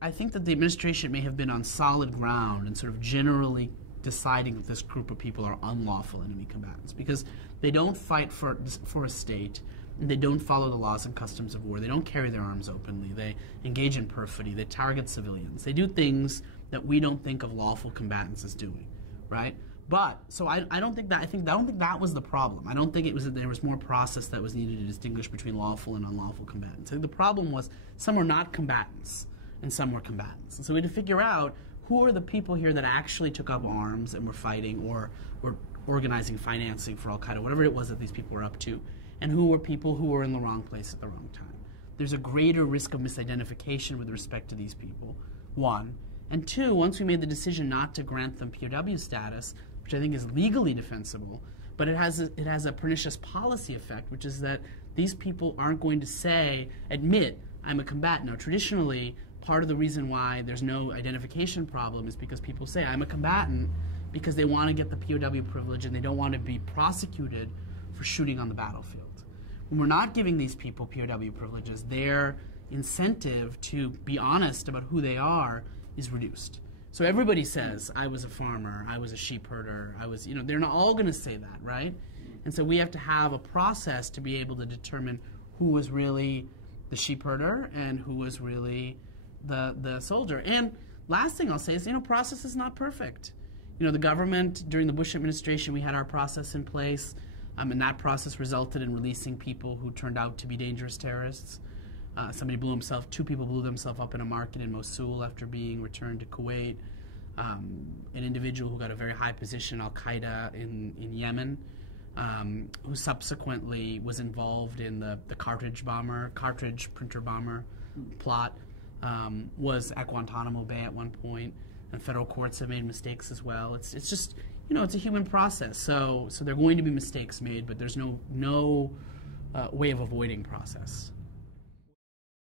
I think that the administration may have been on solid ground and sort of generally deciding that this group of people are unlawful enemy combatants because they don't fight for a state, and they don't follow the laws and customs of war. They don't carry their arms openly. They engage in perfidy. They target civilians. They do things that we don't think of lawful combatants as doing, right? But so I don't think that that was the problem. I don't think it was that there was more process that was needed to distinguish between lawful and unlawful combatants. I think the problem was some were not combatants and some were combatants. And so we had to figure out who are the people here that actually took up arms and were fighting or were organizing financing for Al-Qaeda, whatever it was that these people were up to, and who were people who were in the wrong place at the wrong time. There's a greater risk of misidentification with respect to these people, one. And two, once we made the decision not to grant them POW status, which I think is legally defensible, but it has a pernicious policy effect, which is that these people aren't going to admit, I'm a combatant. Now, traditionally, part of the reason why there's no identification problem is because people say, I'm a combatant, because they want to get the POW privilege and they don't want to be prosecuted for shooting on the battlefield. When we're not giving these people POW privileges, their incentive to be honest about who they are is reduced. So everybody says, I was a farmer, I was a sheep herder, they're not all going to say that, right? And so we have to have a process to be able to determine who was really the sheep herder and who was really the soldier. And last thing I'll say is, process is not perfect. The government, during the Bush administration, we had our process in place, and that process resulted in releasing people who turned out to be dangerous terrorists. Two people blew themselves up in a market in Mosul after being returned to Kuwait. An individual who got a very high position, Al-Qaeda in Yemen, who subsequently was involved in the cartridge printer bomber plot, was at Guantanamo Bay at one point, and federal courts have made mistakes as well. It's just, it's a human process. So there are going to be mistakes made, but there's no way of avoiding process.